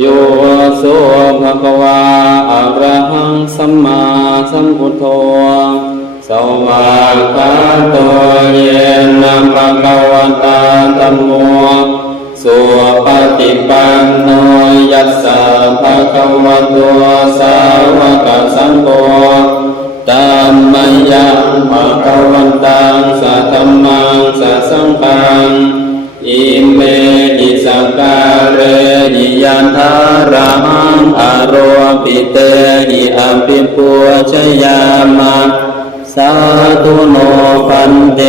โยโสภะคะวาอะระหังสัมมาสัมพุทโธสวากขาโตเยนะภะคะวะตาธัมโมสุปฏิปันโนยัสสะภะคะวะโตสาวกสังโฆธัมมังยังภะคะวันตังสัทธัมมังสัสสังฆังอิเมหิสักการเรหิยันทารังอโรปิเตหิอัมปิปุชยามะสาธุโนปันเต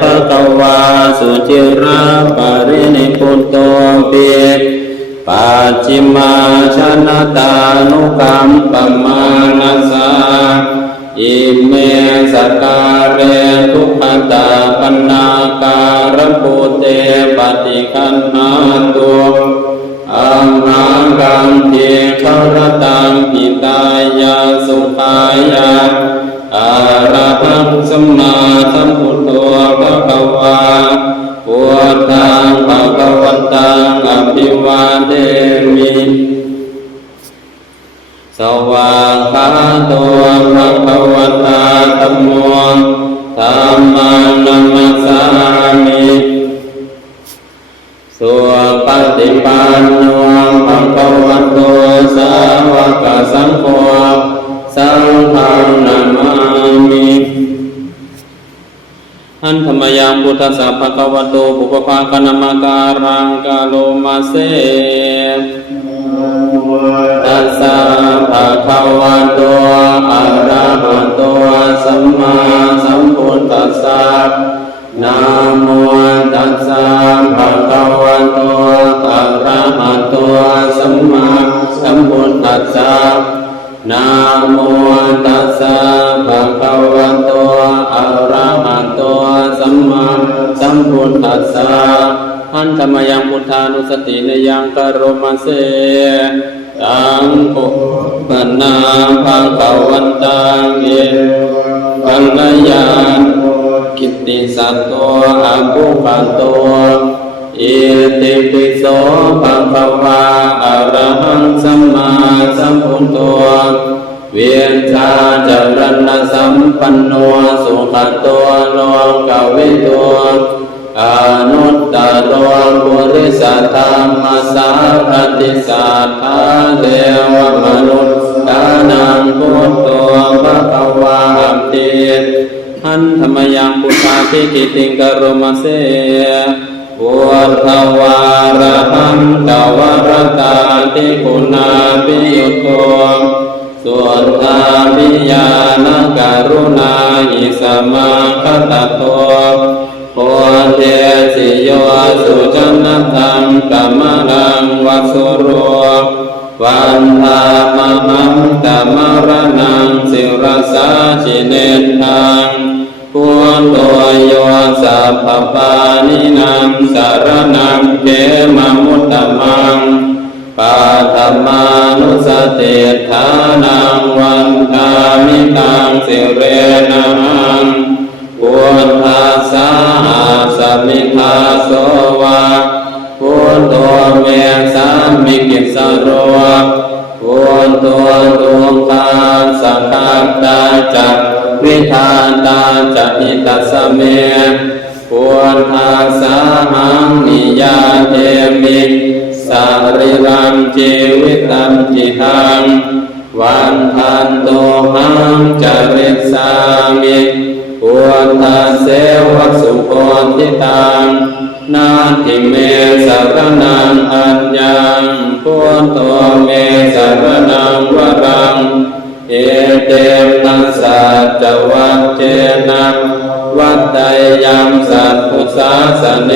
ภะคะวาสุจิราปรินิพุตโตปิปัจฉิมาชนะตานุกัมปมานัสสะอิเมสักการเรทุกขตาปันนาการปุเตปฏิคันนาตุอังนากังเทขรตังหิตายาสุขายาอะระหังสัมมาสัมพุทโธภะคะวาพุทธังภะคะวันตังอภิวาเทมิสวากขาโตภะคะวะตาธัมโมธัมมังนัมมัสสามิสุปฏิปันโนภะคะวะโตสาวกสังโฆสังฆังนามามิอันธรรมยังพุทธัสสะภะคะวะโตปุพพะกะนามาการังกาโลมาเสตัสสะภะคะวะโตอะระหะโตสัมมาสัมพุทธัสสะนะโมตัสสะภะคะวะโตอะระหะโตสัมมาสัมพุทธัสสะนะโมตัสสะภะคะวะโตอะระหะโตสัมมาสัมพุทธัสสะอันธรรมยังพุทธานุสตินยังกโรมาเสตังปุปนาภะคะวันตังเอวังยานกิตติสัตโตอะภุคันโตเอติปิโสภะคะวาอะระหังสัมมาสัมพุทโธเวียนชาจรณะสัมปันโนสุขโตโลกวิโตอนุตตรปุริสธรรมสารติสัทธาเทวมนุษย์ตานังพุทโธภะคะวะอัมติหันธรรมยังพุทธาภิกิติงกโรมาเสพุทธวาระหังกวรตาติคุณาภิยุตโตสุตตาภิญาณกรุณาหิสมาคตโตโพเทสิโยสุจนะตังกัมมังวัสุโรวันธามหังกัมรนังสิรสาชิเนตังพุทโธโยสัพพปานินังสารนังเขมมุตตมังปัฏมานุสติฐานังวันทามิตังสิเรนังพุทธัสสะสมิทาโสวะพุทโธเมสามิกิสโรพุทโธตุคาสังฆตาจักวิธาตาจัอิตัสสะเมพุทธัสสะหังนิยาเทมิสาริรังชีวิตังจิตังวันทันโตหังจริสามิพุทธเสวะสุโคติตังนาทิเมสรนังอัญญังพุทโธเมสรนังวรังเอเตนะสัจวัจเจนะวัตไตยัมสัพพุสาสเน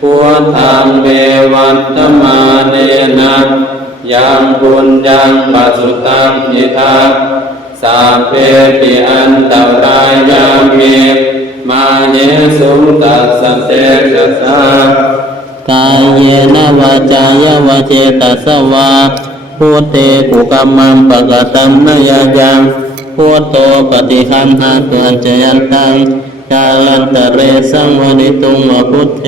พุทธังเมวัตตมาเนนะยังบุญยังปัสสุตังอิทัสสัพเพปิอันตรายามิมาเนสุตัสสะเตชะสากายเยนะวาจายวาเจตัสสะวาพุทเตกุกัมมังปะกตัมนยายังพุทโตปฏิคันหาตุอัญจยันตังกาลันตะเรสังวนิตุงวะพุทเท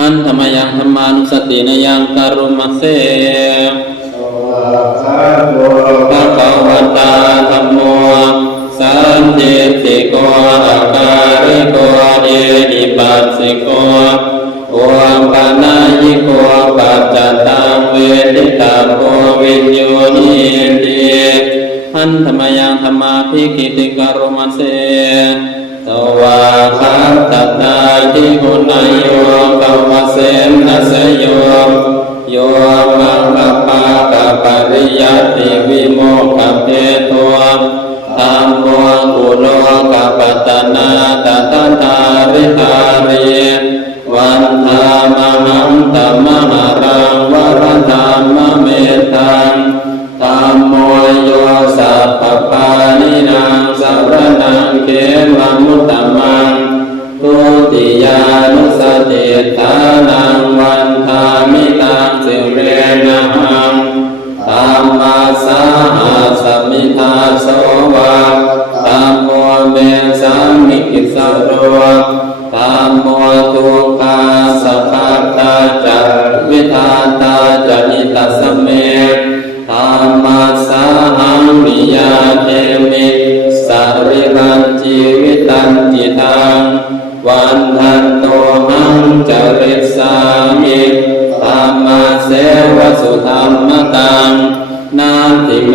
อ นธรรมยังธรรมานุสตินยังกรุมเสภะคะวะตาธัมโมสันติติโกอาการิโกเอหิปัสสิโกโอปานายิโกปัจจตังเวทิตาโกวิญโยนิติอันธรรมยังธรรมาภิกิติกรุมเสสวาคัตตตาทิหุนายโยกวเสนัสโยโยมังคปะกะปริยัติวิโมกขเปโตธัมโมกุโลกะปัตตนาตตตาริหาริวันธามหังธัมมหารังวรธัมมเมตังธัมโมโยสัพพปานินางสัพพนังเขมมุตตมังทุติยานุสติฐานังวันธามิตังสิเรนะหังธัมมาสาหัสมิทาโสวะธัมโมเมสามิกิสโรธัมโมทุกขาสัพพตาจักวิทาตาจหิตัสเมธัมมาสาหังนิยาเทมิสาริรันจีวิตันติตังวันทันโตหังจริสามิธัมมาเสวสุธัมมตังนาติเม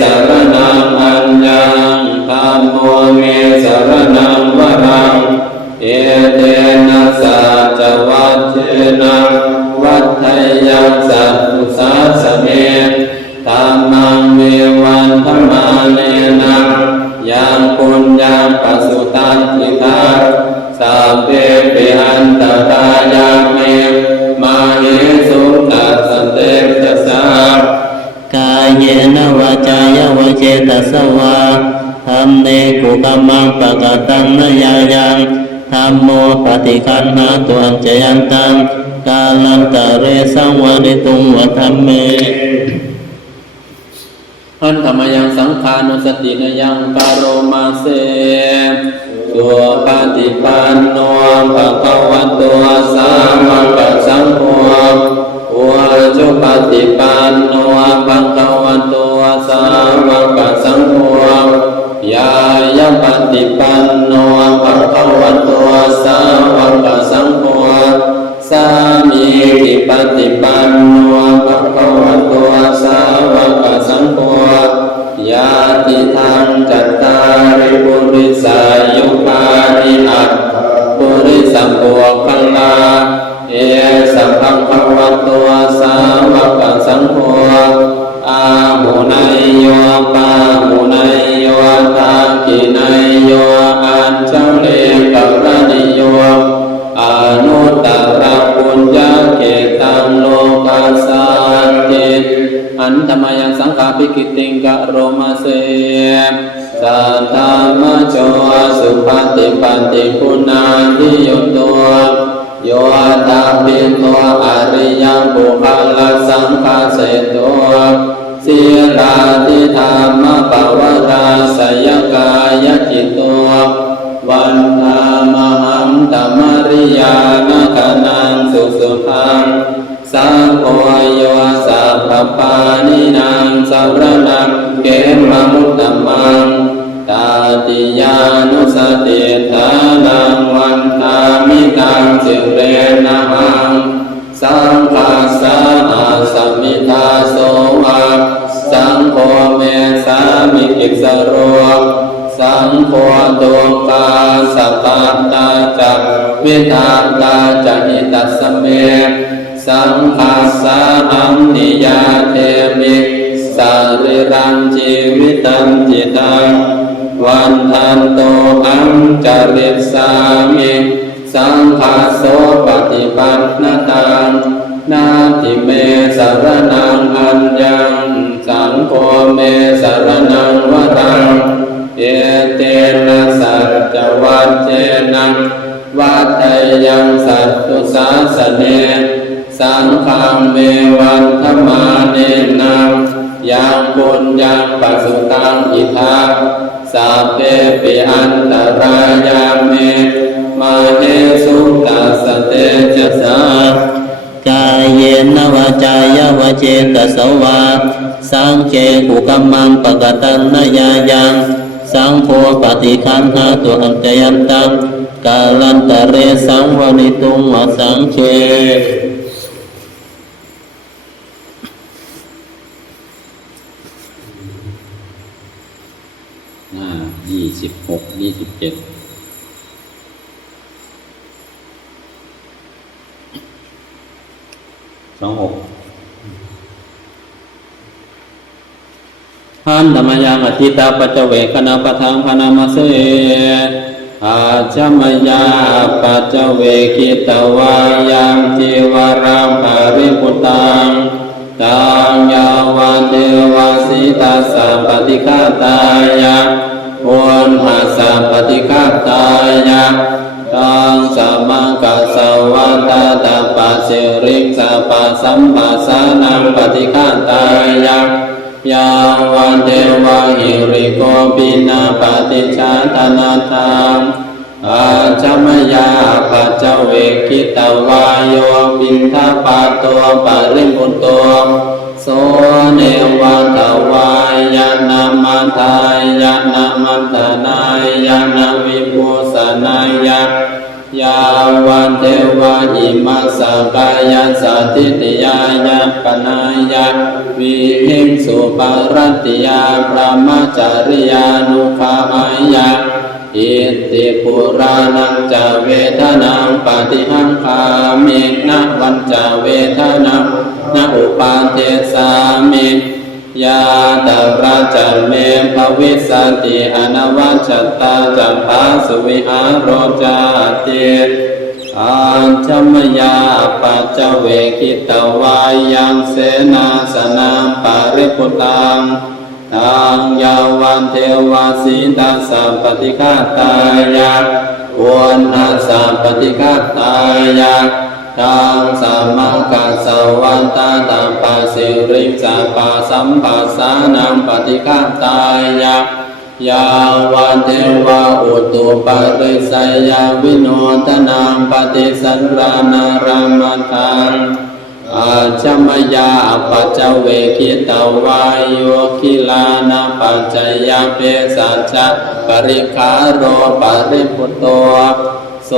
สารนังอัญญังธัมโมเมสารนังวรังเอเตนะสัจวัชเชนะวัฏฏยังสัตตุสัสเมธัมมังเววันธรรมาเนนะยังปุญญังปัสสุตันติตาสัพเพปิหันตตายาเมมาเหสุตัสสะเตชะสากายเยนะวาจายวเจตสวาธัมเนกุกัมมังปะกตังนยายังธัมโมปฏิคันหาตุอัญจยันตังกาลันตะเรสังวานิตุงวะธัมเมอันธรรมยังสังขานุสตินยังกโรมาเสสุปฏิปันโนภะคะวะโตสาวกสังโฆอุจุปฏิปันโนภะคะวะโตสาวกสังโฆยายะปฏิปันโนภะคะวะโตสาวกสังโฆสามีจิปฏิปันโนภะคะวะโตสาวกสังโฆญาติทังจัตตาริปุริสายุปานิอัตปุริสัมโภคลาเอสัมภะคะวะโตสาวกสังโฆอาหุนายโยปาหุนายโยทากินายโยอัญชเลกัรณิโยอนุตตรปุญญเกตังโลกัสสันติอันธรรมยังสังฆาภิกิติงกะโรมาเสสัทธามโชสุปฏิปันติคุณาทิโยโตโยตาปิโตอริยังบุคลสังฆาเสโตศีลาทิธรรมปวาราสยกายจิตโตวันธามหังธรรมริยานะกนังสุสุขังสังโฆโยสัพพปานินางสัพพนังเกมมุตตมังตาติยานุสติฐานังวันธามิตังสิเรนะหังสังฆาสาอาสมิทาโสวะสังโฆเมสามิกิสโรสังโฆตุกาสัพพตาจักวิทาตาจหิตัสเมสังฆาสาหังนิยาเทมิสาริรังชีวิตันจิตังวันทันโตอังจริสามิสังฆาโสปฏิปันนตังนาทิเมสารนังอัญญังสังโฆเมสารนังวรังเอเตนะสัจวัชเชนะวัฏฏยังสัตตุสาสเนสังฆังเมวันธรรมาเนนะยังปุญญังปัสสุตังอิทัส สัพเพปิอันตรายาเมมาเฮสุตัสสะเตจะสากายเยนวาจายวเจตสวาสังเกกุกัมมังปะกตันนยายังสังโฆปฏิคันหาตุอัญจยันตังกาลันตะเรสังวนิตุงวสังเค26 27หันธรรมยังอธิตาปัจเวกนาปทังพนามาเสอาจมยาปัจเวกิตวายังจิวรังภริปุตังตังยาวาเทวาสิตัสสะปฏิฆาตายะวนหัสสะปฏิฆาตายะตังสัมมากัสสวะตาตาปัสสิริงสัพพสัมปัสสานังปฏิฆาตายะยาวันเทวะหิริโกปินาปฏิชาตนาธรรมอาจมยาปัจเจเวกิตวายโยปินทปาตัวปริมุตโตโสเนวัตวายานามัทายานามัตนายานาวิปุสนายายาวันเทวะอิมัสสกายาสัตติติยายาปนายาวิหิงสุปารัตติยาพระมจาริยานุภาหายาอิติปุรานังจเวทนังปฏิหังคามินะวันจเวทนังนะอุปาเทสามิยาตราจันเมภวิสติอนวัชตาจัมภาสุวิหารโรจาติอัญชมยาปัจเจเวกิตวายังเสนาสนังปริปุตังตังยาวันเทวาสิตัสสะปฏิฆาตายะวนหัสสะปฏิฆาตายะตังสัมมากัสสวัตตาตัมปัสสิริสัพพสัมปัสสานังปฏิฆาตายะยาวันเทวะอุตุปาริสัยยาวิโนทนังปฏิสันรานารัมตังอาจมยาปัจเจเวกิตวายโยคิลานาปัจจยเปสัจจะปริคาโรปริปุตโตโส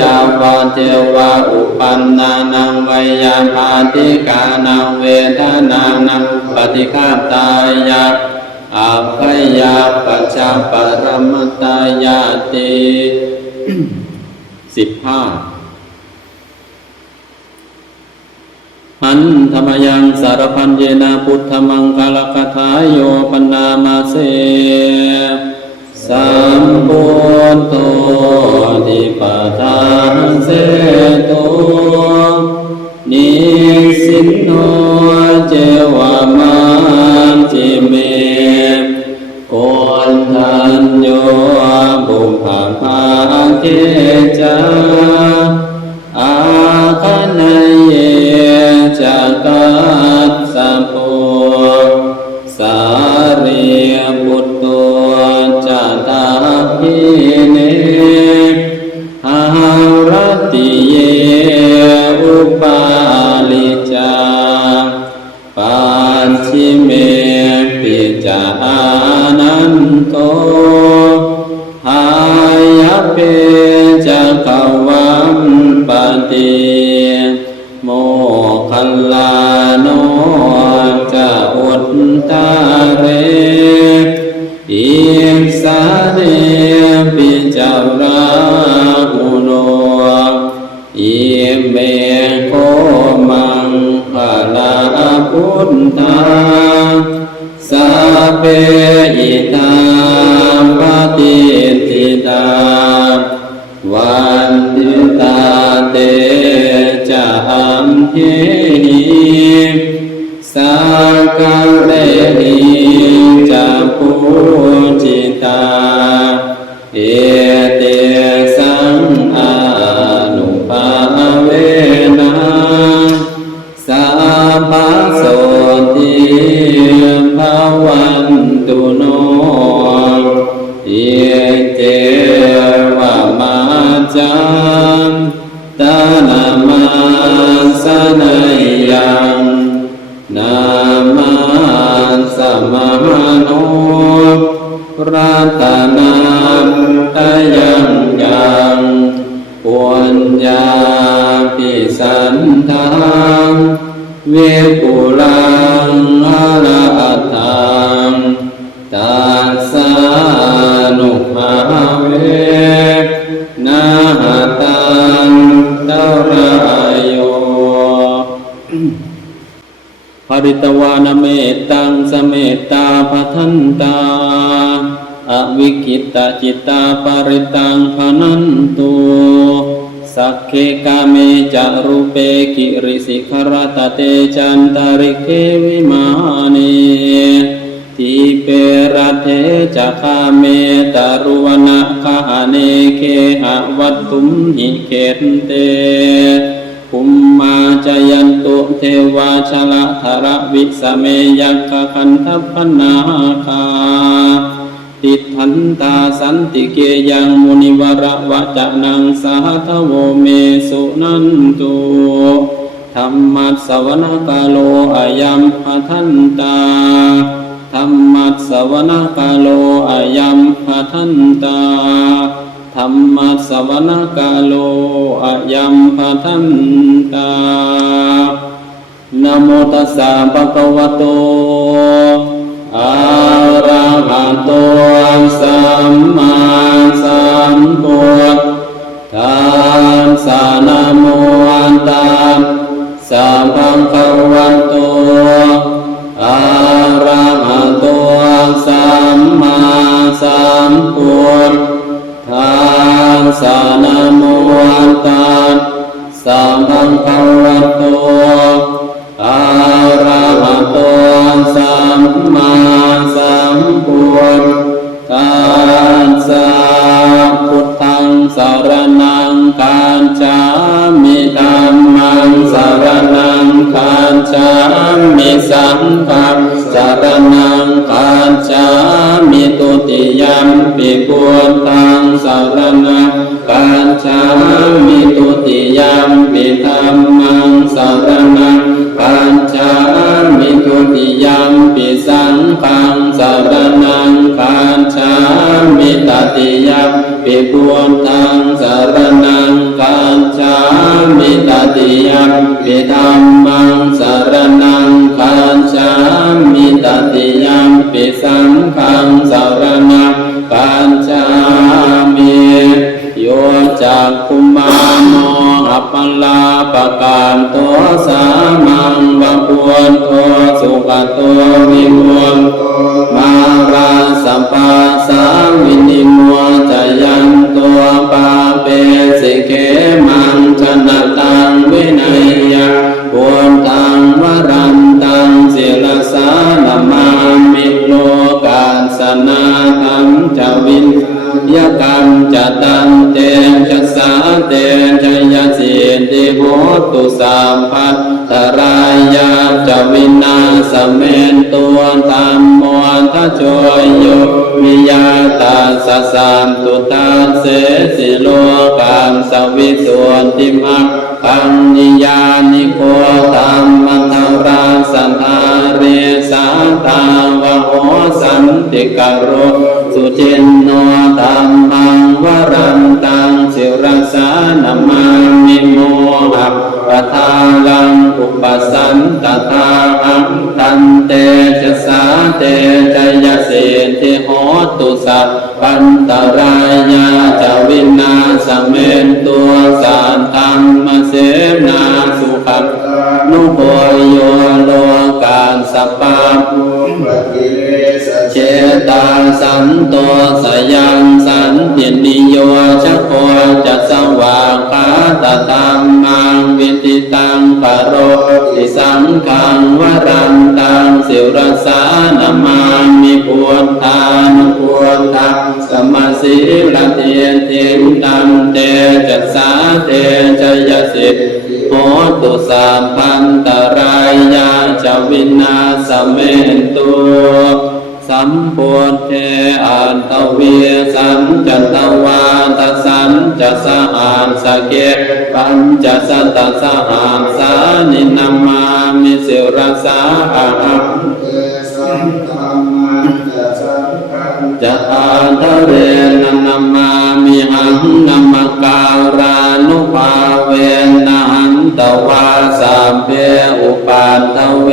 ยาวาเทวะอุปันนานังไวยาปาติกานังเวทนานังปฏิฆาตายะอัพพยาปัจจปรมัตตายาติ15หันธรรมยังสารพันเยนะพุทธมังคลคทายโยปนามาเสสัมปุตโตทิปทานเสโตนิสินโนเจวามันจิเมโกนทันโยบุพภาเกจาอาคันเยจักขัสสะโพสารีบุตโตจัตตาภิเนหารติเยอุปาลิจาปัจฉิเมปิจานันโตหายเปจักขวัมปติโมคัลลาโนจะอุตตาเรอิสาเนปิจาราหุโนอิเมโคมังภาลาพุทธาสัพเพอิตาปฏิทิตาวันติตาเตจะอัมเหหิสักกะเรหิจะปูจิตาเอเตสังอานุภาเวนะสัพพโสติภวันตุโน อิเตวะมาจังตานามาสนัยยังนามาสมโนรัตนังตยังยังปุญญาภิสันทังเวปุลังอรหัตถังตัสสะนุภาเวนะหะตังตระโยภริตวานเมตตังสเมตตาภัทันตาอวิคิตาจิตตาปริตังพนันตุสักเคกาเมจารุเปกิริสิขรตเตจันตาริเควิมานีทิเปรเทจะคาเมตารุวนะคาเนเคหะวัตตุมหิเขตเตภูมิมาจยันตุเทวาชละธระวิสเมยัคคะคันทัพพนาคาติทันตาสันติเกยังมุนิวระวะจะนังสาทโวเมสุนันตุธรรมัสสวนกาโลอายัมภทันตาธรรมัสสวนกาโลอายัมภทันตาธรรมัสสวนกาโลอายัมภทันตานะโมตัสสะภะคะวะโตอะระหะโตสัมมาสัมพุทธัสสะนะโมตัสสะภะคะวะโตอะระหะโตสัมมาสัมพุทธัสสะนะโมตัสสะภะคะวะโตอะระหะโตสัมมาสัมพุทธัสสะพุทธังสรณังคัจฉามิธัมมังสรณังคัจฉามิสังฆังสรณังคัจฉามิตุติยัมปิพุทธังสรณังคัจฉามิตุติยัมปิธัมมังสรณังคัจฉามิตุติยัมปิสังฆังสรณังคัจฉามิตติยัมปิพุทธังสรณังคัจฉามิตติยัมปิธัมมังสรณังคัจฉามิตติยัมปิสังฆังสรณังคัจฉามิโยจักขุมานโนอัปปลาปะการโตสามังวะปุณโตสุขโตวิมุตโตมาราสัมปัสสาวินิโมจยันตัวปาเปสิเกมังชนะตังวินัยยะปุณตังวรันตังศิลสานามามิโลกาสนาธัมจวินยกรรมจะตันเตจะสาเตจะยสิติโหตุสัมภัตตรายาจะวินาสเมนตัวธรรมโมทัจโจโยวิยาตาสสันตุตาเสสิโลกังสวิสุทธิมัคคังนิยานิโคตัมมัทราสันทาเรสาตาวะโหสันติกโรสุจินโนธัมมังวรันตังสิรสานามามิโมหะปะทาลังอุปสันตถาหังตันเตชะสาเตชยสิทธิโหตุสัพพันตรายาจวินาสเมนตัวสานธรรมเสนาสุขังนุโพโยโลกาสัพพะเจตาสันโตสยังสันตินิโยชะโคจัสวาคาตตัมมังวิติตังปโรติสังฆังวรันตังสิรสานามามิพุทธานุพุทธังสมาสิลเทเทตัมเตจัสสาเตชยสิทธิโหตุสัพพันตรายาจวินาสเมนตุสั สัมพุทเทอันตเวียสัญจันตวาตสัญจะสหัสสเกปัญจสัตตสหัสสานินามามิสิรสาหังจะอาทะเรนะนามามิหังนามการานุภาเวนะหันตวาสัมเพอุปันตเว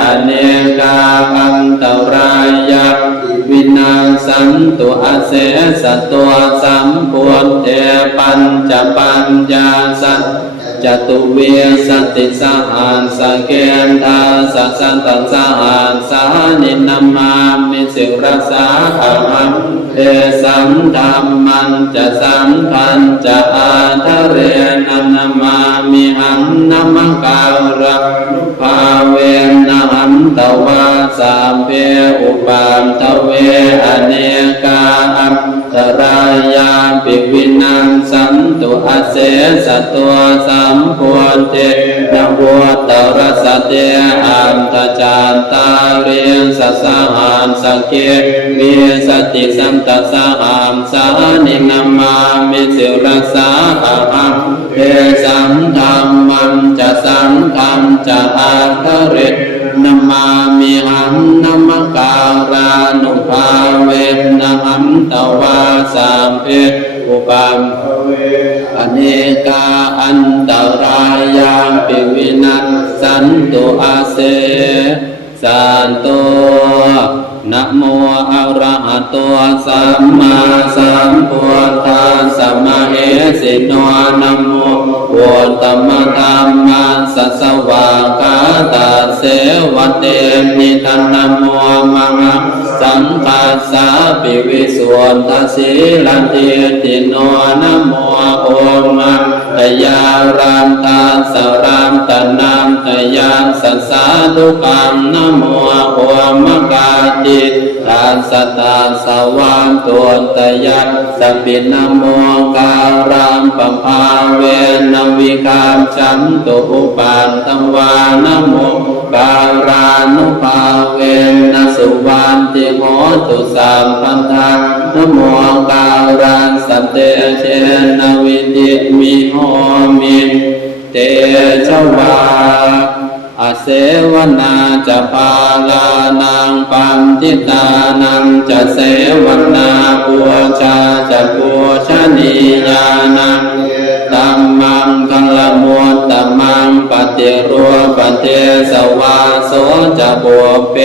อเนกาอันตรายะวินาสันตุอาเสสตัวสัมพุทเทปัญจปัญญาสัจจตุเวสติสหัสสเกณฑาสัสสันตสหัสสานินามามิสิรสาหังเทสัมธัมมันจะสัมพันจะอาทะเรนะนามามิหังนามการะภาเวนะหันตวาสัมเพอุปันตเวอเนกาอันตรายาปิวินังสันตุอาเสสตัวสัมพุทเทนะโวตรัสเตอันตจานตาเรียนสัสหัสสเกวิสติสัมตสหัสสานินามามิสิรสาหังเทสัมธัมมันจะสังฆัมจะอาทะเรนะมามิหังนามการานุภาเวนะหันตวาสัมเพอุปัมอเนกาอันตรายาปิวินัสสันตุอาเสสันโตนะโมอะระหะโตสัมมาสัมพุทธัสสะมะเหสิโนนะโมพุทธมธัมมัสสะสวากาตาเสวะเตมิทันนะโมมังสังคัสสะปิวิสุทธัสสิลันติติโนนะโมโอมะตยารันตัสสะรัมตนัมตยัสสะสาธุกังนะโมโอมะกาติตัสสะตัสสะวันตุตยัสสะปินะโมการัมปภาเวนะวิคัมจันตุอุปันตวานะโมการานุภาเวนะสุวันติโหตุสัมปันธานะโมการังสัตเตเชนะวิติมิโหมิเตชวาอาเสวนาจะปาลานังปันติตานังจะเสวนาปูชาจะปูชนียานังตัมมังคัลละมุตตมังปฏิรูปเทสวาโสจะบุพเพ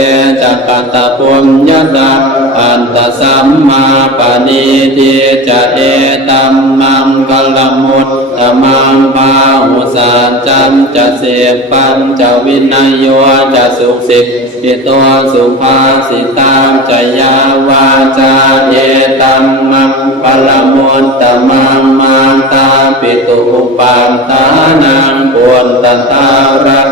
จะกัตตะปุญญาตาอันตสัมมาปณิทิจะเอตัมมังคัลละมุตตมังภาหุสัจจันจะเสปัญจะวินัยโยจะสุขสิทธิตัวสุภาสิตาจะยาวาจาเอตัมมังคัลละมุตตมังมาตาปิตุอุปันตานังปุณตตารัก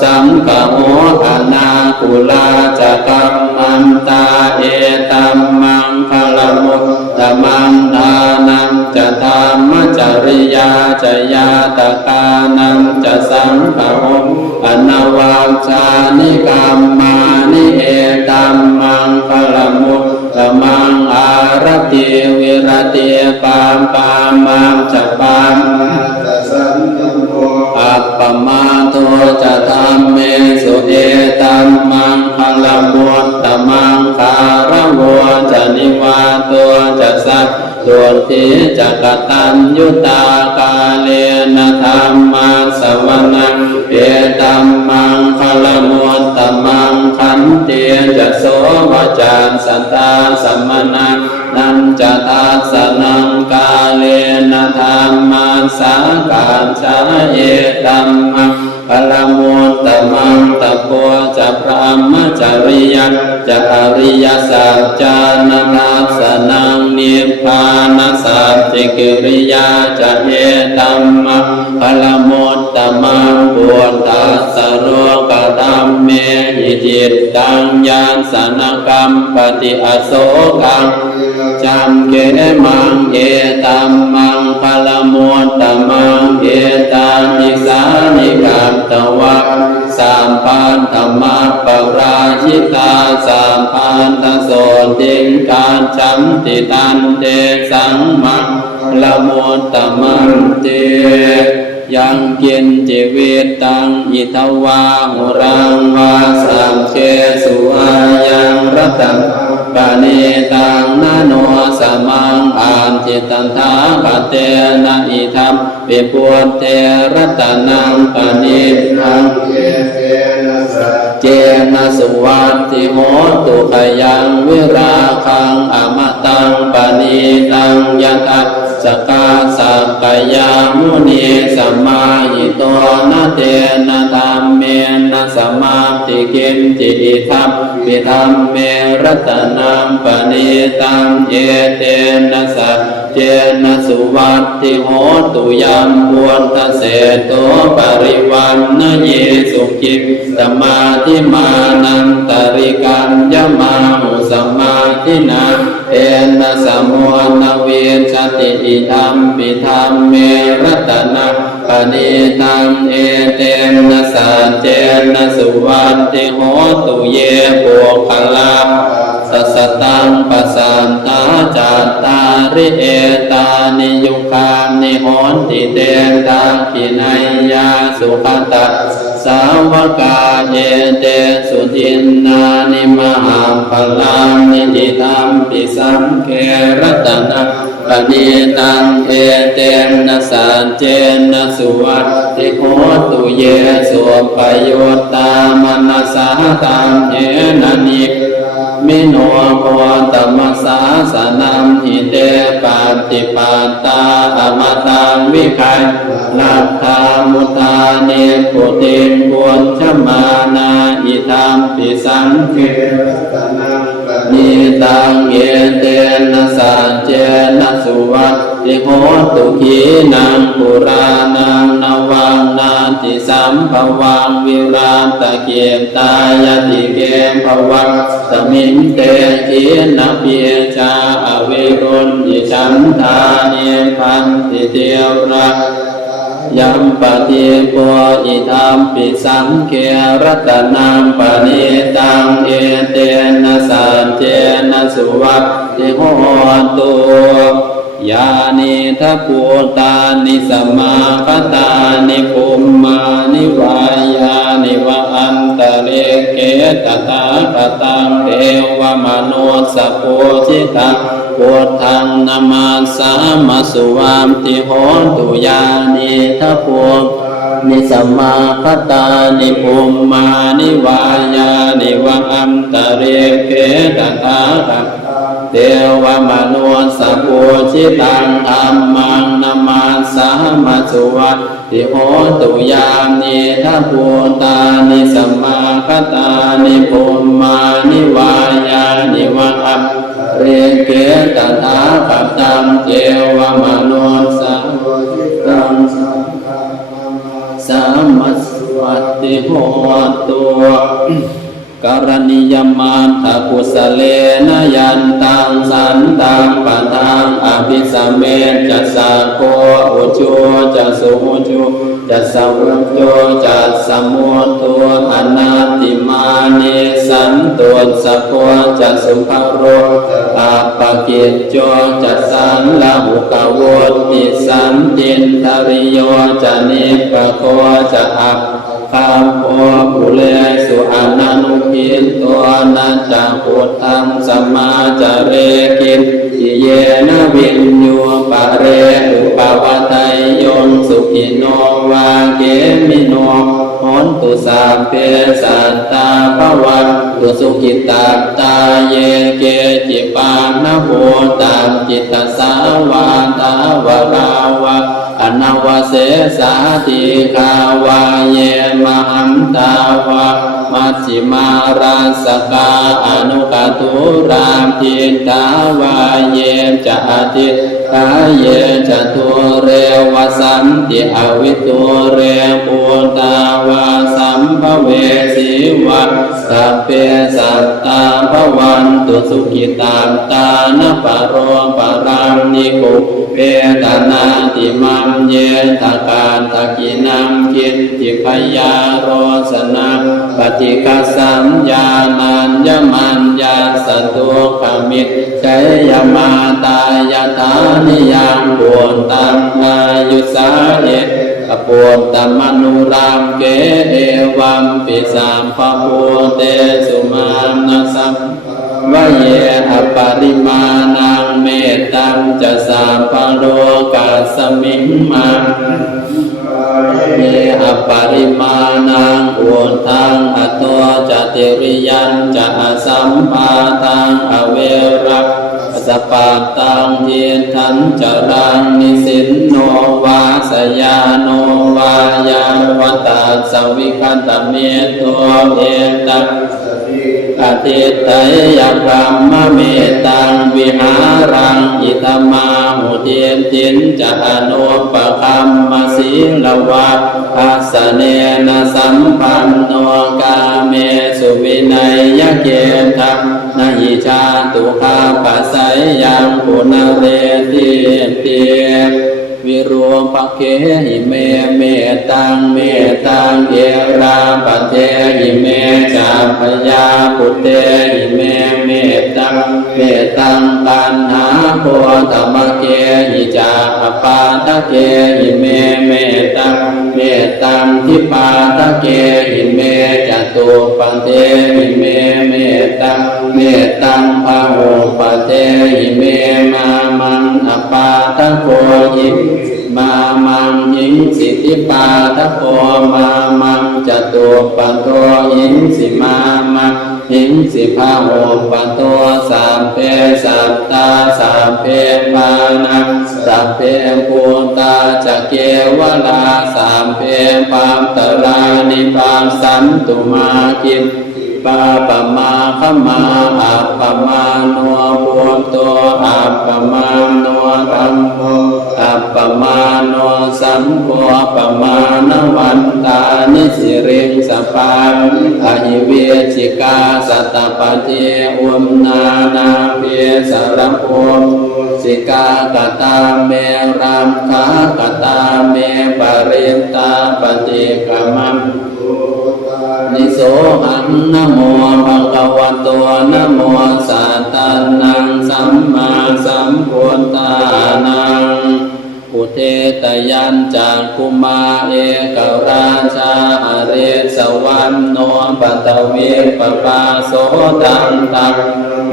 สังฆโมอนาคุลาจะกัมมันตาเอตัมมังคัลละมุตตมังทานังจะธรรมจริยาจะยาตกานังจะสังฆโมอนวัชชานิกรรมานิเอตัมมังคัลละมุตตมังอารติวิรติปามปามังจะปามอัปปมาโตจะธรรมเมสุเอตัมมังคัลละมุตตมังคารโวจะนิวาโตจะสัตตุติจะกตัญยุตากาเลนะธัมมาสวนังเอตัมมังคัลละมุตตมังขันติจะโสวจานสันตาสัมมนังนันจะทัสสนังกาเลนะธัมมาสาการชาเอตัมมังคัลละมุตตมังตะโพจะพระมจริยันจะอริยสัจจานังลักษณังนิพพานสัจจิกิริยาจะเอตัมมังคัลละมุตตมังปุถตัสสะโรกตัมเมหิจิตตังยานสนกรรมปฏิอโศกังจัมเกมังเอตัมมังคัลละมุตตมังเอตานิสานิกัตตวะสัมปา ธรรมะปราชิตาสัมพันธโสติงการฉันติตันเตสังมังละมุตตมังเตยังกินจิวิตตังอิทวาหุรังวาสังเคสุอายังรัตังปะเนตังนาโนสมังอันจิตันทาปะเตนะอิทัมปิปุตเตรัตนังปะเนตังเจนะสุวัตติโหตุขยังวิราคังอมตังปะเนตังยะทัสสกาสักกายามุนีสัมมาหิโตนะเตนะธัมเมนะสัมมาทิกินจิอิทัมปิธัมเมรัตนังปะเนตังเยเตนะสัจเจนะสุวัตติโหตุยัมพุทธเสโตปริวันนะเยสุขิสมาธิมานันตริกันยมามุสมาธินาเอนะสมุนเวชติอิธัมปิธัมเมรัตนะปะเนตังเอเตนะสัจเจนะสุวัตติโหตุเยปุคลาสัสตังปัสสันตาจัตตาริเอตานิยุคานิโหนติเตตังกินัยยาสุขตาสาวกาเยเตสุทินนานิมหาภลังนิจิตัมปิสัมเครัตนะปะเนตังเอเตนะสัจเจนะสุวัตติโหตุเยสุปโยตามนัสสะตังเยนะนิมิโนโพตมัสสาสนัมหิเตปาติปาตาอมตังวิคัยลัทธามุทาเนปุติมบุญชมานาอิธัมปิสังเครัตนังปะเนตังเยเตนะสัจเจนะสุวัตติโหตุขีนังปุรานังนวังนาติสัมภวังวิราตเกตายติเกภวังสมิงเตขีนะเปียชาอเวรุณยิฉันทานิพันติเทวรายัมปฏิปัวอิธัมปิสังเครัตนังปะเนตังเอเตนะสัจเจนะสุวัตติโหตุยานิทัพพุตานิสัมมาคตานิภูมมานิวายานิวะอันตะเรเกตตาคตังเทวมนุสสะโพชิตังพุทธังนามาสามาสุวามติโหตุยานิทัพพุนิสัมมาคตานิภูมมานิวายานิวะอันตะเรเกตตาคเทวมนุสสะโพชิตังธัมมังนามาสามาสุวัตติโหตุยานิทัพพุตานิสัมมาคตานิภูมมานิวายานิวะอัปเรเกตถาคตังเทวมนุสสะโพชิตังสามาสุวัตติโหตุการณิยมาทากุสเลนะยันตังสันตังปะทังอภิสเมจัสสะโคอุจุจัสสุอุจุจัสสะอุจุจัสสะมุตตุอนาติมานิสันตุสะโคจัสสุภโรอาปะกิจโจจัสสังละหุกโวติสันตินทริโยจะนิปะโคจะอัปคำโอปุเลสุอนันุกินตัวนัจจพุทธังสัมมาจาเรกินทิเยนะวินโยปะเรอุปวะไตยงสุขิโนวาเกมิโนโหนตุสาเพสัตตาภวันตุสุขิตาตาเยเกจิปานะโหตังจิตตสาวาตาวราวะอนาวเสสาติคาวาเยมหันตาวะมัชฌิมาราสกาอนุกตุรามทิตาวาเยจะอธิกาเยจะทุเรวสันติอวิทุเรปุตาวาสัมภเวสีวัสสัพเพสัตตาภวันตุสุขิตาตานปโรปรังนิโกเวทนาติมังเยตการตะกินังคิ กินติพยาโรสนะปฏิคัสสัญญานัญญมัญญาสัตตุขมิตใจยมาตายตานิยังปุณตังอายุสาเอปุณตมนุรามเกเอวัมปิสัมภพุเตสุมานัสสัมวะเยอปริมาณังเมตตังจะสัพพโลกัสสมิงมังเยอปริมาณังอุทังอโตจติริยัญจะสัมปาทังอเวรักสปัตตังเยทันจรังนิสินโนวาสยาโนวายาวัตตาสวิคันตเมโตเอตังอธิตยกรรมเมตังวิหารังอิตมาหุเทียนตินจะอนุปคัมมศีลวะทัสสเนนะสัมปันโนกาเมสุวินัยยเกทังนาหิชาตุคาปัสสยยังปุณเรติเตวิรูปะเกหิเมเมตังเมตังเอราปะเทหิเมจาพยาปุเตหิเมเมตังเมตังปัญหาโพธรรมเกหิจาปาทะเกหิเมเมตังเมตังทิปาทะเกหิเมจตุปันเทหิเมเมตังเมตังพะโหปะเทหิเมมามังอปาทะโกหิมามังหิงสิทิปาทะโกมามังจตุปันโตหิงสิมามังหิงสิพะโหปันโตสามเพสัตตาสามเพปานังสามเพภูตาจะเกวลาสามเพปามตรานิพานสันตุมาคินปาปมาขมาอัปปมาโนภูโตอัปปมาโนธัมโมอัปปมาโนสัมโฆปมาณวันตานิสิริงสปังอหิเวชิกาสัตตปะเทอุมนานาเภสรโภสิกากตาเมรัมขากตาเมปริตตาปฏิกรรมังนิโสหังนะโมภะคะวะโตนะโมสัตตานังสัมมาสัมพุทธานังอุเทตยัญจากคุมาเอกราชาหเรสวรรณโนปัตเวปปาโสตังตัง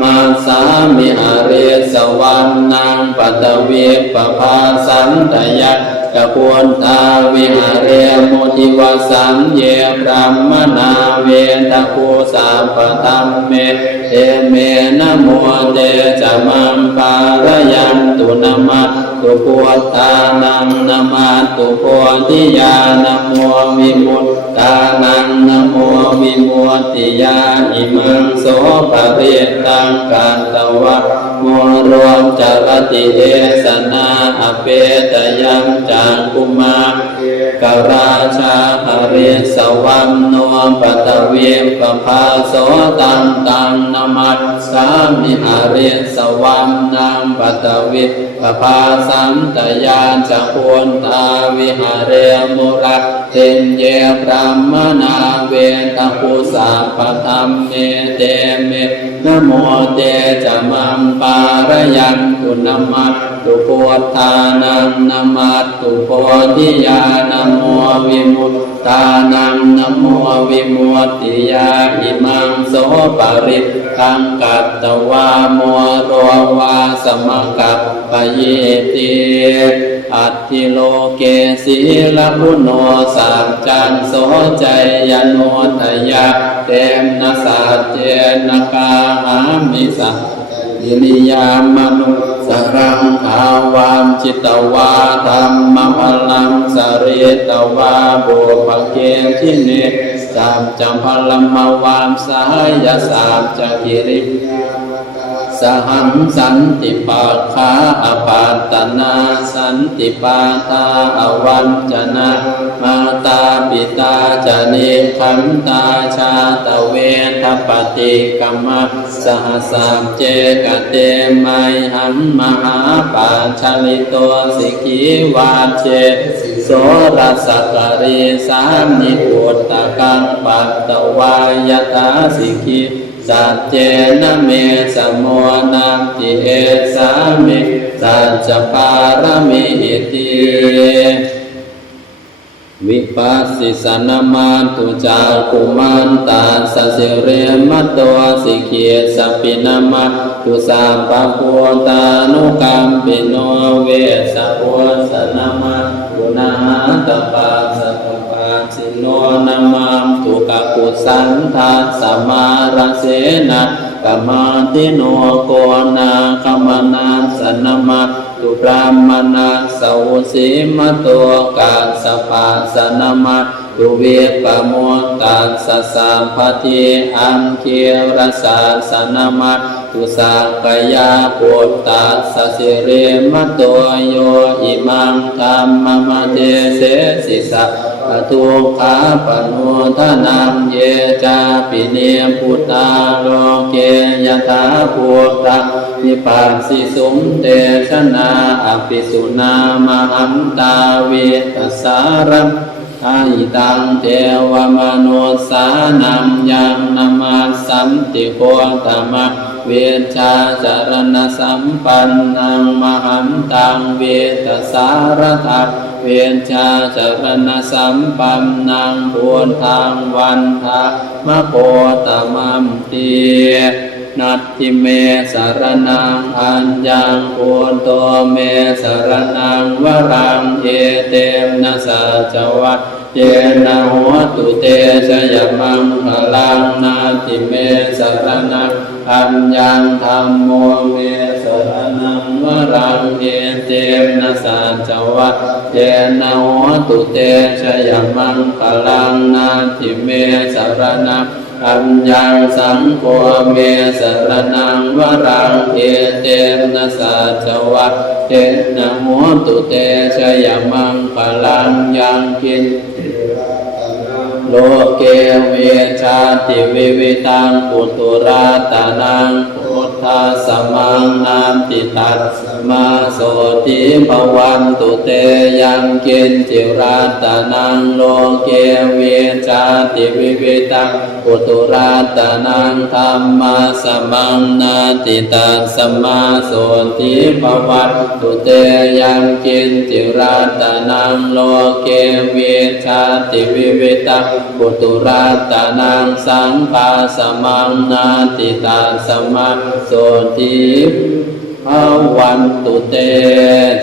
มาสามิหเรสวรรณังปัตเวปปาสันตยักะพุนตาวิหารเรมุทิวสัมเยพรหมนาเวทะภูสาปตัมเมเอเมนะโมเตจะมังปารยังตุนะมัตตุพุทธานังนะมัตตุโพธิญาณโมวิมุตตานังนะโมวิมุตติญาอิมังโสปะเรตังกันตวะโมรวมจารติเทศนาอเปตยังจากกุมารกราชาหเรสวรรณโนปัตเวปภาโสตังตังนมัสสามิหเรสวรรณังปัตเวปภาสัมตยาจักขุนตาวิหารเรมุระเตนเยพรหมนาเวทะภูสาปธัมเมเตเมนะโมเตจะมังปารยังตุนะมัตตุพุทธานังนะมัตตุโพธิญาณโมวิมุตตานังนะโมวิมุตติญาอิมังโสปะริตังกัตตวาโมโรวาสมกัปปะเยติอัตถิโลเกศีลพุโนสัจจันโสใจยโนทยะเตมนะสัจเจนะกาหามิสัอินิยามนุสรังขาวามจิตวาธรรมพลังสริตวาบุปเกทิเนสามจัมพลัมมวามสายสามจักิริส สหังสันติปัฏฐาอปัตตนาสันติปาทาอวัญจนะมาตาปิตาจเนขันตาชาตเวทปฏิกัมมะสหสามเจกเตมัยหัมมหาปัญชลิโตสิกิวาเจโสรัสกริสานิปุตตะกังปัตตวายตาสิกิสัจเจนะเมสมโมนัมติเอสามิสัจจปารมิอิติวิปัสสิสนมาตุจากุมันตาสสิเรมัตโตสิเกียสปินามาตุสามปะพุตานุกัมปิโนเวสะโพสนามาตุนาหาตปัสสะปัสสิโนนามาตุกะกุสันทัสสมาราเสนะกมมาติโนโกนาคมนาสนามาตุพรามนาสาวสีมตัวกาสปาสนามาตุเวปโมตัสสะสัมปติอังเคียรสาสนามาตุสักกายาปุตตัสสะสิเรมตัวโยอิมังธัมมมะเตเสสิสะปทุขาปนุทนังเยจาปิเนพุทธาโลเกยถาพุทธนิปัสสิสุมเตชนาอภิสุนามหัมตาเวตัสสารังอาหิตังเทวมนุสานังยังนามาสัมติโกตมะเวชาจารณสัมปันนังมหัมตังเวตัสสารทัเวชาจารณสัมปันนังพุทธังวันทามะโพตมัมตินัตถิเมสารนังอัญญังปุตโตเมสารนังวรังเอเตมนะสัจวัตเยนะโหตุเตชยมังคลังนาทิเมสารนังอัญญังธัมโมเมสารนังวรังเอเตมนะสัจวัตเยนะโหตุเตชยมังคลังนาทิเมสารนังอัญญังสังโฆเมสรนังวรังเอเตนะสัจวัตเตนะโหตุเตชยมังคลังยังคินโลเกเวชาติวิวิตังปุตุราตานังพุทธาสมังนามติตัสมาโสติภวันตุเตยังกินจิราตานังโลเกเวชาติวิวิตังปุตุราตานังธรรมาสมังนาติตัสมาโสติภวันตุเตยังกินจิราตานังโลเกเวชาติวิวิตังปุตุราตานังสังฆาสมังนาติตาสมังโสติภวันตุเต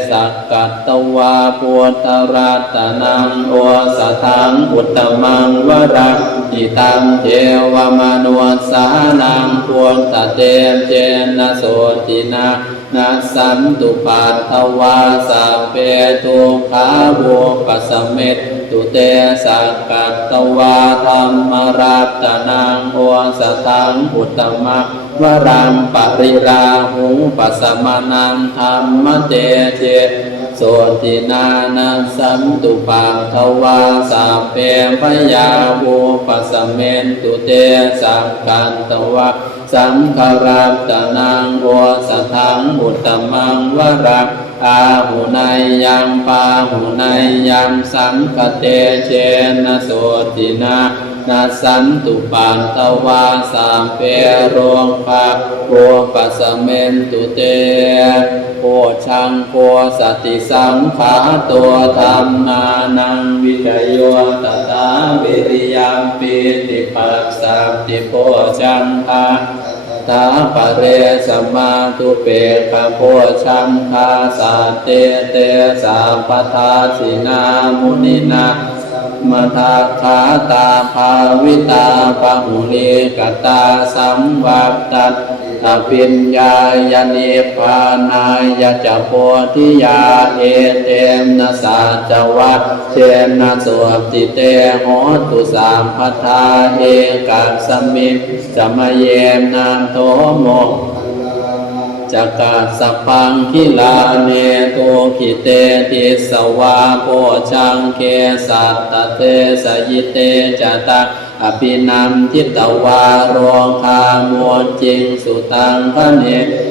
สักกัตตวาปุตตราตานังโอสถังอุตตมังวรังอิตังเทวมนุสานังพุทธเตเจนะโสตินานัสสันตุปัตถวาสัพเพทุกขาวุปสัมเมตตุเตสักกัตตวาธัมมรัตนังโอสถังอุตตมังวรังปริราหุปัสสมานังธรรมเตเจโสตินานัสสันตุปัตถวาสัพเพพยาวุปสัมเมตตุเตสักกัตตวาสังฆรัตนังโอสถังอุตตมังวรังอาหุนายยังปาหุนายยังสังฆเตเชนะโสตินานัสสันตุปัตถวาสัพเพโรภะโวปัสสเมนตุเตโพชังโพสติสังขาตัวธรรมานังวิจโยตถาวิริยัมปิติปัสสัมติโพชังคาตาปะเรสมาตุเปกะโพชังคาสาเตเตสาปทาสินามุนินามัทาคาตาภาวิตาปะหุลิกตาสัมวัตตัตถปิญญายนิพพานายะจะโพธิยาเอเตมนะสัจวัตเชนะสวติเตโหตุสามพัทธาเอกัสสมิสมเยนะโทโม จักกัสสะพังคิลาเนโตขิเตติสวาโพชังเคสัตตเทสยิเตจตังอภินัมทิตวารองคามวลจิงสุตังพระเน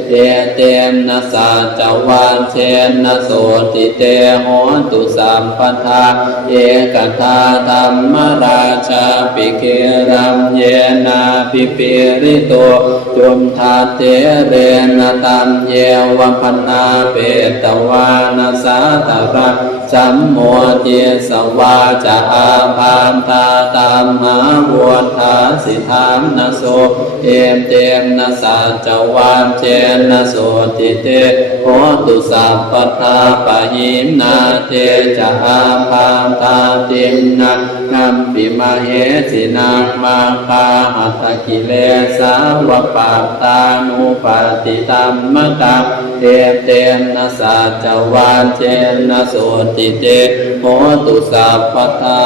เอเตมนะสาจวานเชนนะโสติเตโหตุสัมปทาเอกทาธรรมราชาปิเกรัมเยนาปิปิริโตจุมทาเตเรนะตัมเยวพันนาเปตวานาสาตระสัมโมทิสวาจะอาภามตาตามหาวัวทาสิธามนะโสเอมเตมนะสาจวานเจนนะโสติเตโหตุสัพพทาปะหิมนาเตจะอาภามตาติมนะนัมปิมาเหสินามาคาหัตถกิเลสาวะปาตานุปาติตัมมะตังเอมเตมนะสาจวานเจนนะโสติเตโหตุสัพพทา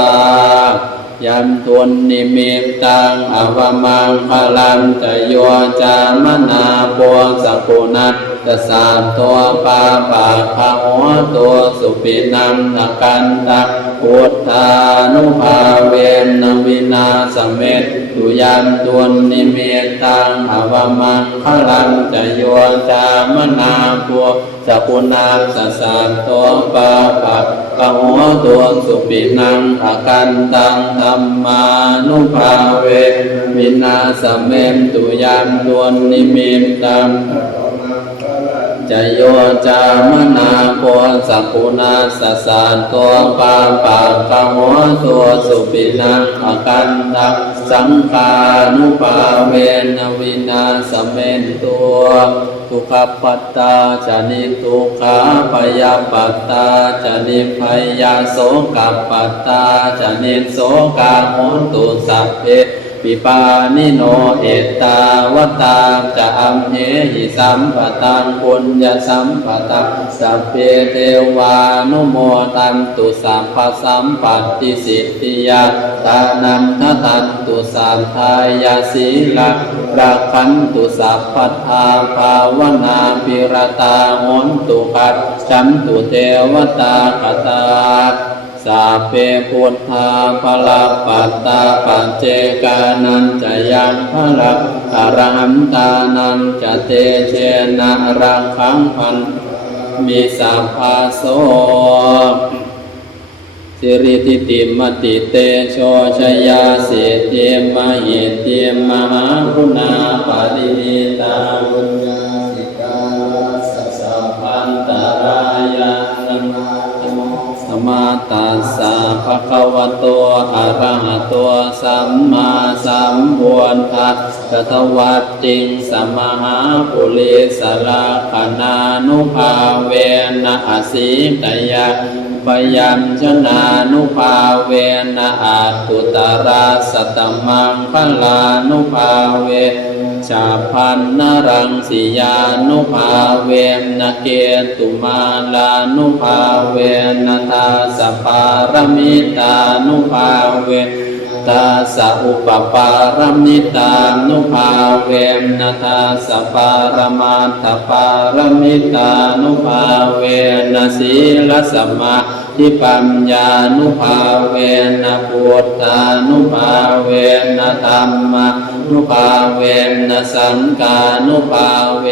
ยัมตุนนิมิตตังอวมังพลังจะโยจามนาโพสกุณัตสานตัวปาปะขะโหตัวสุปินังนกันตะพุทธานุภาเวนวินาสเมตตุยัมตุนนิมิตตังอวมังพลังจะโยจามนาโพสกุณัตสานตัวปาปะขะโหตัวสุปินังอกันตังธรรมานุภาเววินาสเมมตุยัมตุนนิมิตตังจะโยจามนาโพสกุณาสสานตัวปาปะกะโหตัวสุปินังอกันตังสังฆานุภาเวนวินาสเมนตัวทุกขปัตตาจานิทุกขาปยาปัตตาจานิพยาโสกัปปัตตาจานิโสกาโหตุสัพเพปิปานิโนเอตาวตาจะอัมเหหิสัมปตังปุญญสัมปตังสัพเพเทวานุโมทันตุสัพพสัมปัตติสิทธิยาตานัมททันตุสัมทายาสีลักรักขันตุสัพพัทธาภาวนาปิรตาโหนตุขัดฉันตุเทวตาคตาสัพเพพุทธาภละปัตตาปัจเจกานันจะยังภละอรหันตานันจะเตเชนะรังขังพันมิสัพพาโสสิริติติมติเตโชชยาสิทธิมหิทธิมหาคุณาปารินิตาบุญญาสิกาสัสสะพันตรายานังสมาตัสสะภะคะวะโตอะระหะโตสัมมาสัมพุทธัสสะตวัตติงสมหาปุริสละขณานุภาเวนะอสิตยาปยัญชนะนุภาเวนะอาตุตระสัตตมังพลานุภาเวชาพันนรังสิยานุภาเวนะเกตุมาลานุภาเวนะทาสปารมิตานุภาเวตาสะอุปปารมิตานุภาเวนะทาสปารมาทปารมิตานุภาเวนะศีลสัมมาทิปัญญานุภาเวนะพุทธานุภาเวนะธัมมานุภาเวนะสังฆานุภาเว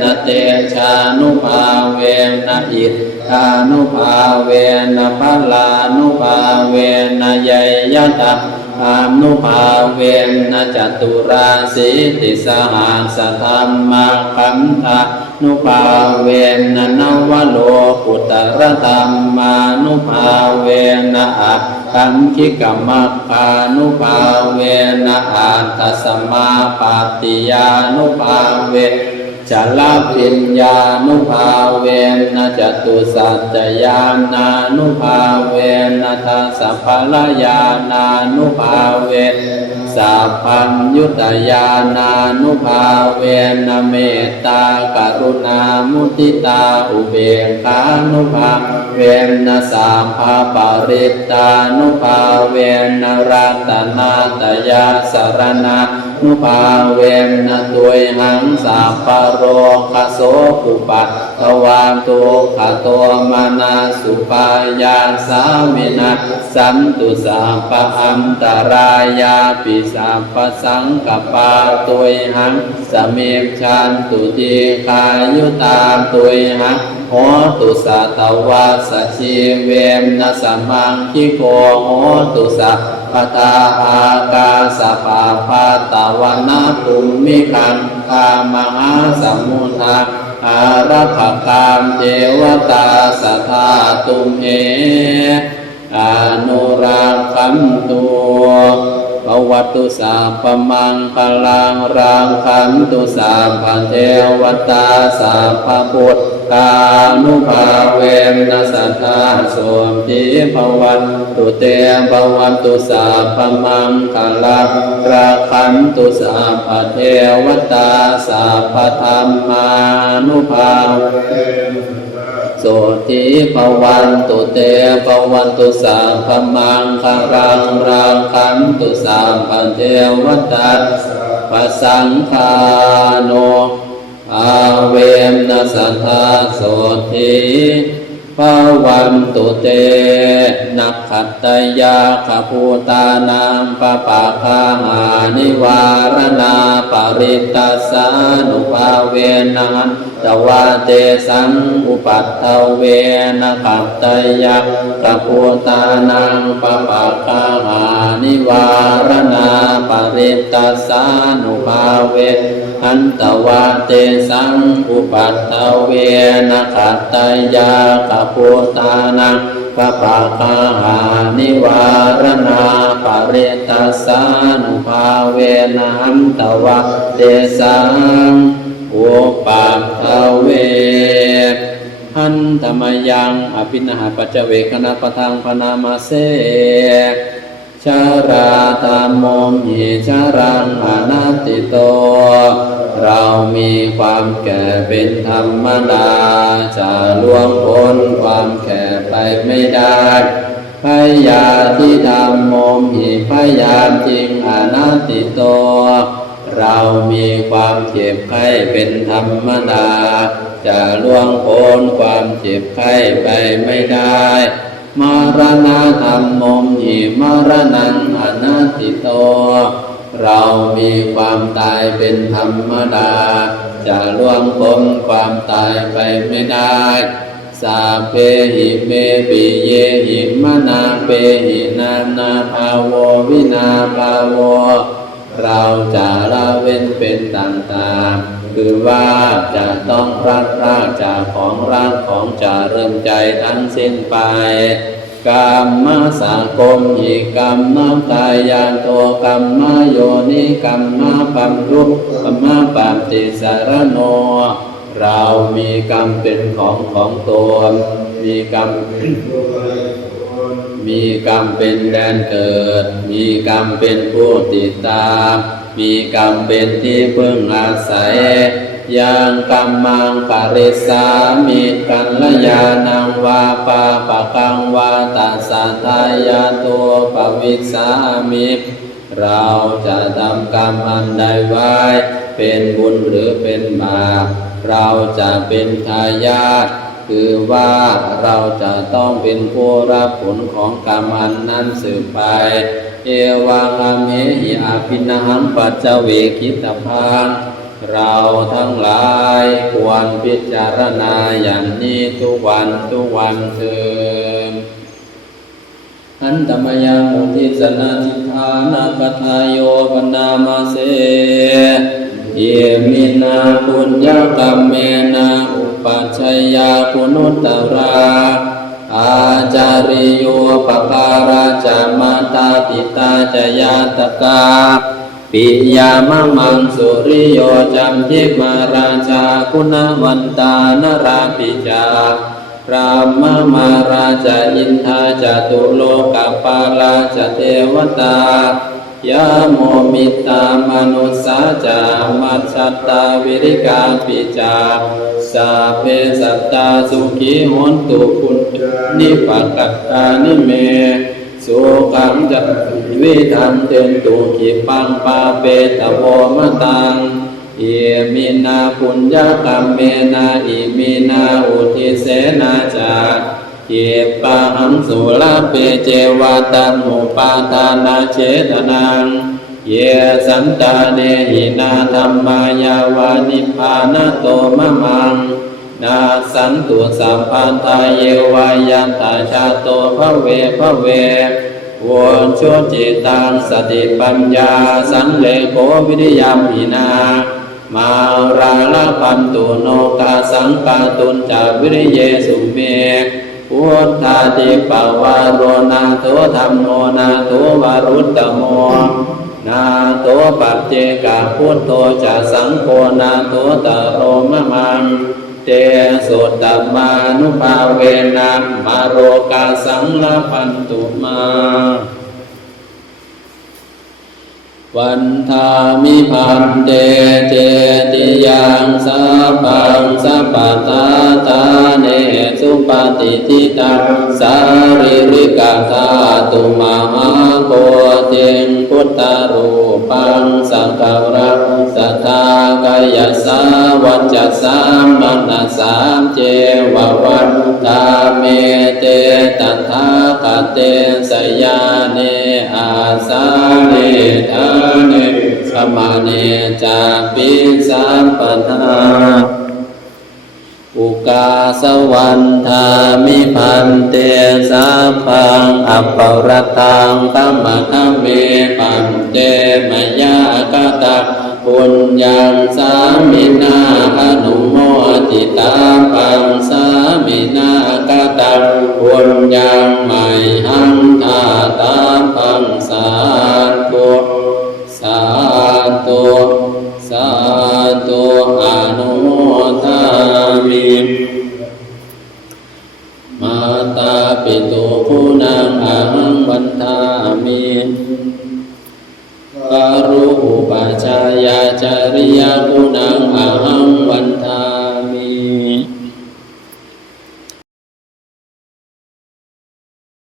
นะเตชานุภาเวนะอิทธานุภาเวนะพลานุภาเวนะยัยยะตาอานุภาเวนะจตุราสีติสหัสธัมมาคันธานุภาเวนะนวโลกุตรธัมมานุภาเวนะอะคันคิกมัคคานุภาเวนะอัตตสัมมาปาติยานุภาเวจลปิญญานุภาเวนะจตุสัจจญาณานุภาเวนะทัสสะภลญาณานุภาเวสัพพัญญุตญาณานุภาเวนะเมตตากรุณามุทิตาอุเบกขานุภาเวนะสัพพะปริตตานุภาเวนะ รัตนาตยาสรณานุภาเวนะตุยหังสัพพโรคโสปุปัตตวาตุขโตมานาสุปายาสามินาสันตุสัพพอันตรายาปิสัพพสังกปาตุยหังสมิจฉันตุติขายุตาตุยหังโหตุสัตวาสชีเวนะสัมมังคิโกโหตุสัพพตาอากาสปาปาตวนาภูมิคันธามหาสมุทาอารักขคามเทวตาสัทธาตุมเหอนุรักขันตุภวัตุสัพพมังคลังรังขันตุสัพพเทวตาสัพพพุทธานุภาเวนะสัทธาโสมทิภวันตุเตภวันตุสัพพมังคลังรังขันตุสัพพเทวตาสัพพธรรมานุภาโสทิภวันตุเตภวันตุสัพพมังคลังรังขันตุสัพพเทวตาปสังฆาโนอาเวนะสัทธาโสทิภวันตุเตนักขัตตยาขภูตานังปะปะคาหานิวารณาปริตตัสสานุภาเวนะตวะเตสังอุปัฏฐเวนะขัตตยาขภูตานังปะปะคาหานิวารณาปริตตัสสานุภาเวอันตวะเตสังอุปัฏฐเวนะขัตตยาขภูตานังปะปะคาหานิวารณาปริตตัสสานุภาเวนะอันตวะเตสังอุปัฏฐเวหันธรรมยังอภินหาปัจเจเวคณะปะทังพนามาเสชาราธรรมโมหิชารังอนัตติโตเรามีความแก่เป็นธรรมดาจะล่วงพ้นความแก่ไปไม่ได้พยาธิธรรมโมหิพยาธิอนัตติโตเรามีความเจ็บไข้เป็นธรรมดาจะล่วงพ้นความเจ็บไข้ไปไม่ได้มรณะธรรมโมหิมรณังอนัตติโตเรามีความตายเป็นธรรมดาจะล่วงพ้นความตายไปไม่ได้สาเพหิเมปิเยหิมนาเปหินานาภาโววินาภาโวเราจะละเว้นเป็นต่างๆคือว่าจะต้องพลัดพรากจากของรักของจารึมใจทั้งสิ้นไปกรรมสังคมหิกรรมตายานโตกรรมโยนิกรรมปัมรุกรรมปัมติสารโนเรามีกรรมเป็นของตนมีกรรมเป็นแดนเกิดมีกรรมเป็นผู้ติดตามมีกรรมเป็นที่พึ่งอาศัยยังกัมมังปริสามิกัลยาณังวาปาปะกังวาตัสสะทายาโตปวิสามิเราจะทำกรรมอันใดไว้เป็นบุญหรือเป็นบาปเราจะเป็นทายาทคือว่าเราจะต้องเป็นผู้รับผลของกรรมอันนั้นสืบไปเอวังอเมหิอาภินหังปัจเจเวคิตพังเราทั้งหลายควรพิจารณาอย่างนี้ทุกวันเถิดอันตมยังมุทิสนาทิธานาคทายโยปนามาเสเยมินาปุญญกรรมเมนะอุปัชฌยาคุณุตตราอาจาริโยปการาจามาตาปิตาจยาตกาปิยามะมังสุริโยจัมยิมาราชาคุณวันตานราปิจาพระมมาราชาอินทาจตุโลกปาราชเทวตายาโมมิตามนุสาจามัชฌัตตาวิริกาปิจาสาเพสัตตาสุขีโหนตุคุณนิปักกัตตานิเมส สุขังจะวิทันเตนตุขิปังปาเปตโวมตังเอมินาปุญญกรรมเมนาอิมินาอุทิเสนาจาเยปะหังสุลาเปเจวาตันมุปาทานาเจตนังเยสันตาเนหินาธัมมายาวานิพพานโตมะมังนาสันตุสัพพันธาเยวายันตาชาโตภเวภเววนโชจิตังสติปัญญาสันเลโกวิริยมหินามาราลพันตุโนกาสังกาตุนจาวิริเยสุเมพุทธาติปวารโรนาโตธรรมโมนาโตวารุตตโมนาโตปัจเจกะพุทโธจะสังโฆนาโตตโรมะมังเตสุตตมานุภาเวนะมาโรกาสังลพันตุมาวันทามิพันเตเจติยังสัพพังสัพพตาตาเนสุปฏิทิตังสาริริกธาตุมหาโกเจงพุทธรูปังสังฆรังสัทธากายสาวัจจสามมนสามเจววัฏตาเมเตตัทธาคเตสยาเนอาสาเนทาเนสมาเนจาปิสัมปทาอุกาสวันธามิพันเตสัพพังอัปปรตังธัมมะคัมเมปันเตมยากตังปุญญังสามินาอนุโมทิตาปังสามินากตังปุญญังไมหังทาตาปังสาธุสาธุสาธุอนุโมทามิมาตาปิตุผู้นางอาหังวันทามิกรุอุปชายาจาริยาผู้นางอ